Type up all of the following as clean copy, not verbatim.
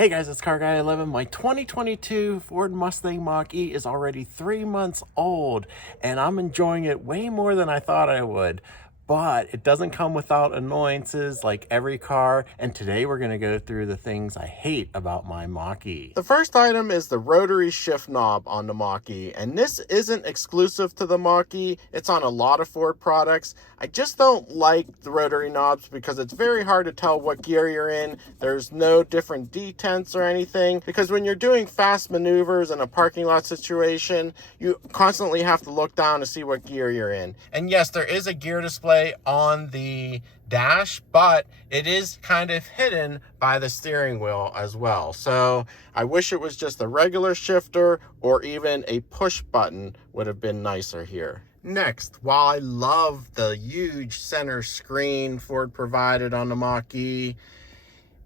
Hey guys, it's Car Guy 11. My 2022 Ford Mustang Mach-E is already 3 months old, and I'm enjoying it way more than I thought I would. But it doesn't come without annoyances like every car, and today we're going to go through the things I hate about my Mach-E. The first item is the rotary shift knob on the Mach-E, and this isn't exclusive to the Mach-E. It's on a lot of Ford products. I just don't like the rotary knobs because it's very hard to tell what gear you're in. There's no different detents or anything, because when you're doing fast maneuvers in a parking lot situation, you constantly have to look down to see what gear you're in. And yes, there is a gear display on the dash, but it is kind of hidden by the steering wheel as well. So I wish it was just a regular shifter, or even a push button would have been nicer here. Next, while I love the huge center screen Ford provided on the Mach-E,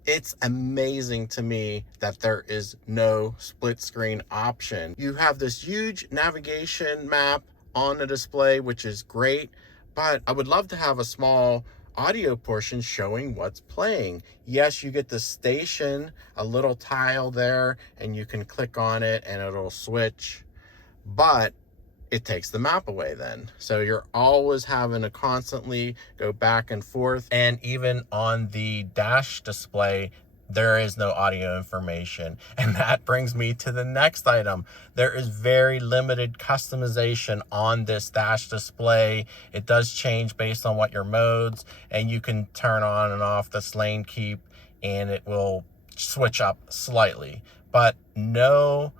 it's amazing to me that there is no split screen option. You have this huge navigation map on the display, which is great, but I would love to have a small audio portion showing what's playing. Yes, you get the station, a little tile there, and you can click on it and it'll switch, but it takes the map away then. So you're always having to constantly go back and forth. And even on the dash display, there is no audio information. And that brings me to the next item. There is very limited customization on this dash display. It does change based on what your modes, and you can turn on and off this lane keep and it will switch up slightly, but no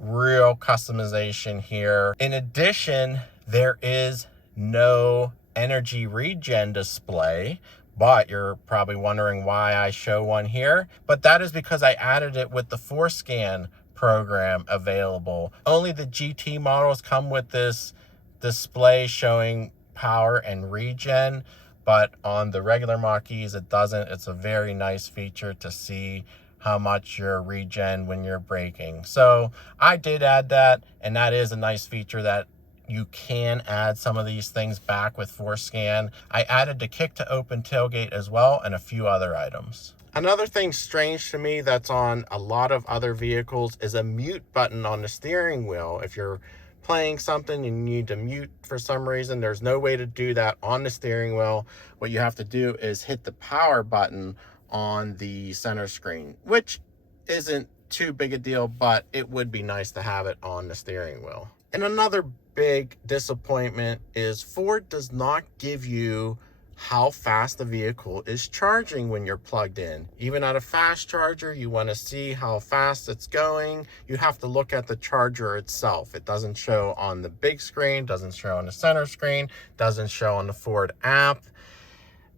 real customization here. In addition, there is no energy regen display, but you're probably wondering why I show one here. But that is because I added it with the ForScan program available. Only the GT models come with this display showing power and regen, but on the regular Mach-E's it doesn't. It's a very nice feature to see how much you're regen when you're braking. So I did add that, and that is a nice feature that you can add some of these things back with ForScan. I added the kick to open tailgate as well, and a few other items. Another thing strange to me that's on a lot of other vehicles is a mute button on the steering wheel. If you're playing something and you need to mute for some reason, there's no way to do that on the steering wheel. What you have to do is hit the power button on the center screen, which isn't too big a deal, but it would be nice to have it on the steering wheel. And another big disappointment is Ford does not give you how fast the vehicle is charging when you're plugged in. Even at a fast charger, you want to see how fast it's going. You have to look at the charger itself. It doesn't show on the big screen, doesn't show on the center screen, doesn't show on the Ford app,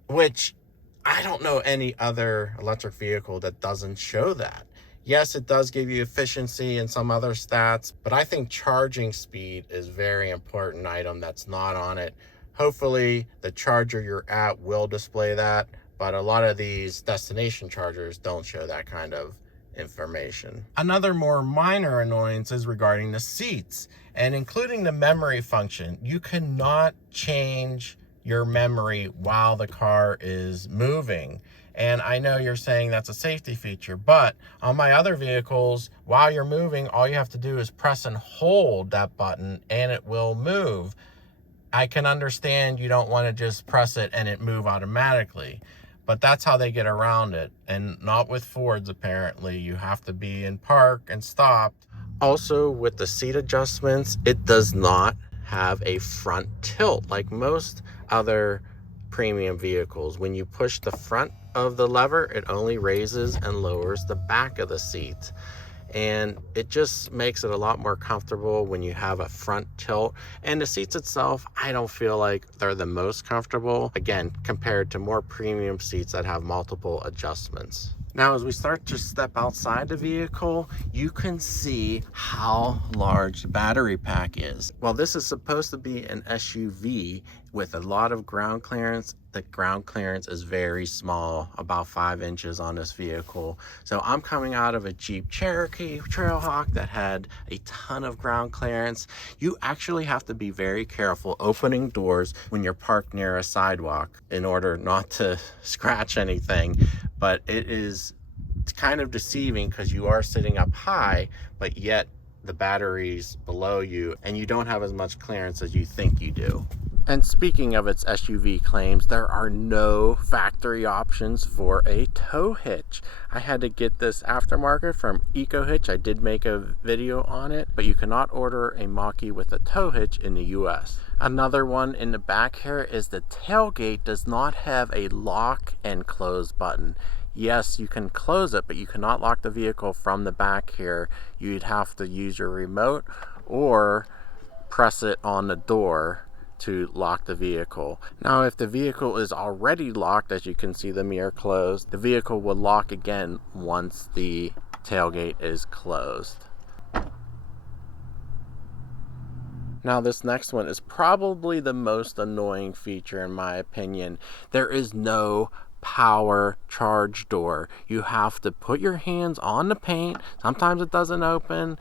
which I don't know any other electric vehicle that doesn't show that. Yes, it does give you efficiency and some other stats, but I think charging speed is a very important item that's not on it. Hopefully the charger you're at will display that, but a lot of these destination chargers don't show that kind of information. Another more minor annoyance is regarding the seats, and including the memory function. You cannot change your memory while the car is moving. And I know you're saying that's a safety feature, but on my other vehicles, while you're moving, all you have to do is press and hold that button and it will move. I can understand you don't want to just press it and it move automatically, but that's how they get around it. And not with Fords, apparently. You have to be in park and stopped. Also, with the seat adjustments, it does not have a front tilt like most other premium vehicles. When you push the front of the lever, it only raises and lowers the back of the seat, and it just makes it a lot more comfortable when you have a front tilt. And the seats itself, I don't feel like they're the most comfortable, again, compared to more premium seats that have multiple adjustments. Now, as we start to step outside the vehicle, you can see how large the battery pack is. While this is supposed to be an SUV with a lot of ground clearance, the ground clearance is very small, about 5 inches on this vehicle. So I'm coming out of a Jeep Cherokee Trailhawk that had a ton of ground clearance. You actually have to be very careful opening doors when you're parked near a sidewalk in order not to scratch anything. But it is it's kind of deceiving because you are sitting up high, but yet the battery's below you and you don't have as much clearance as you think you do. And speaking of its SUV claims, there are no factory options for a tow hitch. I had to get this aftermarket from Eco Hitch. I did make a video on it, but you cannot order a Mach-E with a tow hitch in the US. Another one in the back here is the tailgate does not have a lock and close button. Yes, you can close it, but you cannot lock the vehicle from the back here. You'd have to use your remote or press it on the door to lock the vehicle. Now, if the vehicle is already locked, as you can see the mirror closed, the vehicle will lock again once the tailgate is closed. Now, this next one is probably the most annoying feature in my opinion. There is no power charge door. You have to put your hands on the paint. Sometimes it doesn't open,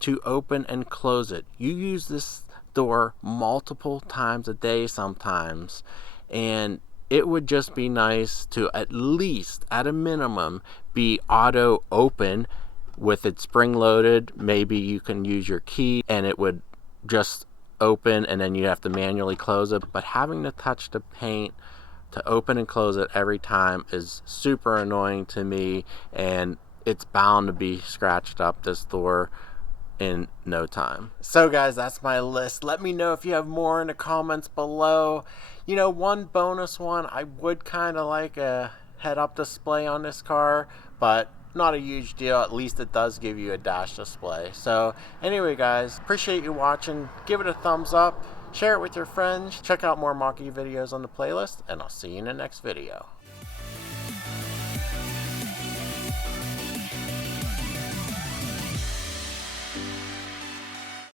to open and close it. You use this door multiple times a day sometimes, and it would just be nice to at least, at a minimum, be auto open with it spring loaded. Maybe you can use your key and it would just open and then you have to manually close it. But having to touch the paint to open and close it every time is super annoying to me, and it's bound to be scratched up, this door, in no time. So guys, that's my list. Let me know if you have more in the comments below. You know, one bonus one, I would kind of like a head-up display on this car, but not a huge deal. At least it does give you a dash display. So anyway guys, appreciate you watching. Give it a thumbs up, share it with your friends, check out more Mach-E videos on the playlist, and I'll see you in the next video.